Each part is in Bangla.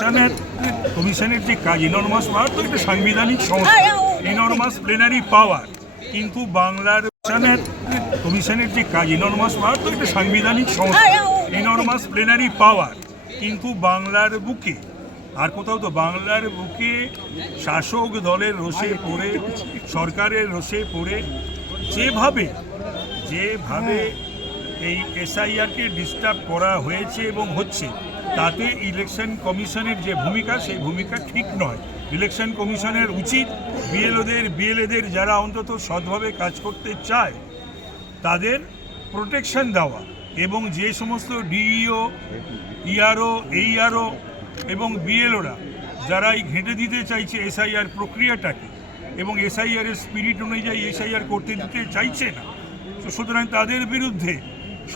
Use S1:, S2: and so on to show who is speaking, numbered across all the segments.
S1: কমিশনের কমিশনের যে কাজ ইনরমাস পাওয়ার তো একটা সাংবিধানিক সংস্থা। ইনরমাস প্লেনারি পাওয়ার কিন্তু বাংলার কমিশনের কমিশনের যে কাজ ইনরমাস পাওয়ার তো একটা সাংবিধানিক সংস্থা। ইনরমাস প্লেনারি পাওয়ার কিন্তু বাংলার বুকে আর কোথাও তো বাংলার বুকে শাসক দলের রোষে পড়ে সরকারের রোষে পড়ে যেভাবে যেভাবে এই এসআইআরকে ডিস্টার্ব করা হয়েছে এবং হচ্ছে তাতে ইলেকশন কমিশনের যে ভূমিকা, সেই ভূমিকা ঠিক নয়। ইলেকশন কমিশনের উচিত। বিএলওদের বিএলএদের যারা অন্তত সৎভাবে কাজ করতে চায়, তাদের প্রোটেকশন দেওয়া এবং যে সমস্ত ডিইও ইআরও এইআরও এবং বিএলওরা যারা এই ঘেঁটে দিতে চাইছে এসআইআর প্রক্রিয়াটাকে এবং এসআইআর এর স্পিরিট অনুযায়ী এসআইআর করতে দিতে চাইছে না, তো সুতরাং তাদের বিরুদ্ধে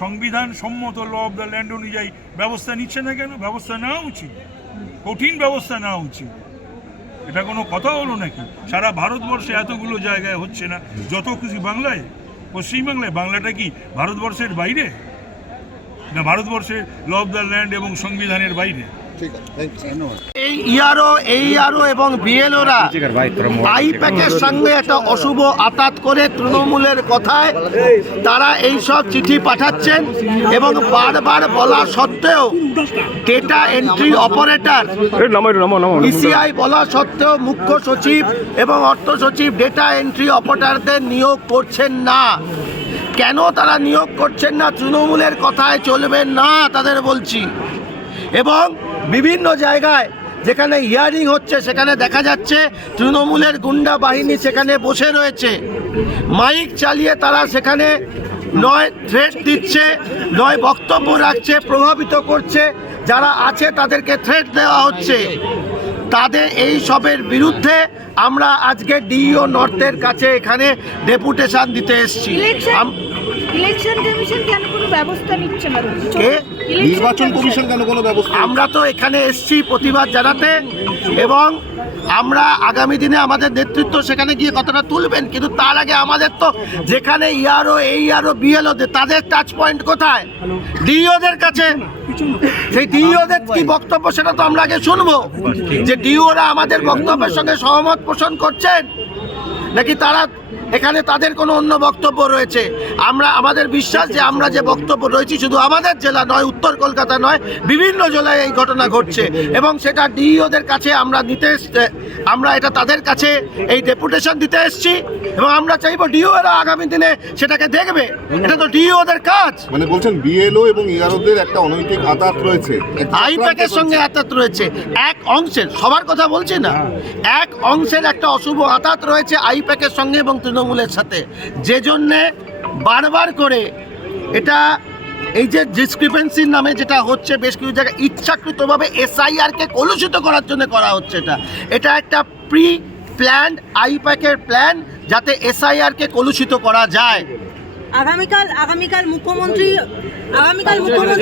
S1: সংবিধান সম্মত ল অফ দ্য ল্যান্ড অনুযায়ী ব্যবস্থা নিচ্ছে না কেন? ব্যবস্থা নেওয়া উচিত। কঠিন ব্যবস্থা নেওয়া উচিত। এটা কোনো কথা হলো নাকি? সারা ভারতবর্ষে এতগুলো জায়গায় হচ্ছে না। যত খুশি বাংলায়, পশ্চিমবাংলায়। বাংলাটা কি ভারতবর্ষের বাইরে? না, ভারতবর্ষের ল অফ দ্য ল্যান্ড এবং সংবিধানের বাইরে?
S2: ঠিক আছে থ্যাংক ইউ
S3: এই ইআরও এইআরও এবং বিএলওরা আইপ্যাকের সঙ্গে একটা অশুভ আতাত করে তৃণমূলের কথায় তারা এই সব চিঠি পাঠাচ্ছেন এবং বারবার বলা সত্ত্বেও ডেটা এন্ট্রি অপারেটর ইসিআই বলা সত্ত্বেও মুখ্য সচিব এবং অর্থ সচিব ডেটা এন্ট্রি অপারেটরদের নিয়োগ করছেন না। কেন তারা নিয়োগ করছেন না? তৃণমূলের কথায় চলবেন না তাদের বলছি। এবং বিভিন্ন জায়গায় যেখানে হিয়ারিং হচ্ছে, সেখানে দেখা যাচ্ছে তৃণমূলের গুন্ডা বাহিনী সেখানে বসে রয়েছে। মাইক চালিয়ে তারা সেখানে নয় থ্রেট দিচ্ছে, নয় বক্তব্য রাখছে, প্রভাবিত করছে, যারা আছে তাদেরকে থ্রেট দেওয়া হচ্ছে। তাদের এই সবের বিরুদ্ধে আমরা আজকে ডিইও নর্থের কাছে এখানে ডেপুটেশন দিতে এসেছি।
S4: ইলেকশন কমিশন কেন কোনো ব্যবস্থা নিচ্ছে না
S3: কে?
S2: নির্বাচন কমিশন। কেন কোনো ব্যবস্থা
S3: আমরা তো এখানে এসছি প্রতিবাদ জানাতে এবং আমরা আগামী দিনে আমাদের নেতৃত্ব সেখানে গিয়ে কথাটা তুলবেন কিন্তু তার আগে আমাদের তো যেখানে ইয়ারও এই ইয়ারও বিএলওদের তাদের টাচ পয়েন্ট কোথায়? ডিওদের কাছে। সেই ডিওদের কি বক্তব্য সেটা তো আমরা আগে শুনব। যে ডিওরা আমাদের বক্তব্যের সঙ্গে সহমত পোষণ করছেন নাকি তারা এখানে তাদের কোনো অন্য বক্তব্য রয়েছে। আমরা আমাদের বিশ্বাস যে আমরা যে বক্তব্য রয়েছি শুধু আমাদের জেলা নয় উত্তর কলকাতা নয় বিভিন্ন জেলায় এই ঘটনা ঘটছে। এবং সেটা ডিইওদের কাছে আমরা নিতে এস- আমরা এটা তাদের কাছে এই ডেপুটেশন দিতে এসেছি। এবং আমরা চাইব ডিওরা আগামী দিনে সেটাকে দেখবে। এটা তো ডিওদের কাজ।
S2: মানে বলছেন বিএলও এবং ইয়ারোদের একটা অনৈতিক আঘাত রয়েছে।
S3: আইপ্যাকের সঙ্গে আতাত রয়েছে। এক অংশের সবার কথা বলছি না। এক অংশের একটা অশুভ আতাত রয়েছে আইপ্যাকের সঙ্গে এবং তৃণমূলের সাথে। যে জন্যে বারবার করে এটা এই যে ডিসক্রিপেন্সির নামে যেটা হচ্ছে বেশ কিছু জায়গায় ইচ্ছাকৃতভাবে এসআইআরকে কলুষিত করার জন্য করা হচ্ছে এটা। এটা একটা প্রি প্ল্যান্ড আইপ্যাকের প্ল্যান যাতে এসআইআরকে কলুষিত করা যায়।
S4: আগামীকাল আগামীকাল মুখ্যমন্ত্রী আগামীকাল মুখ্যমন্ত্রী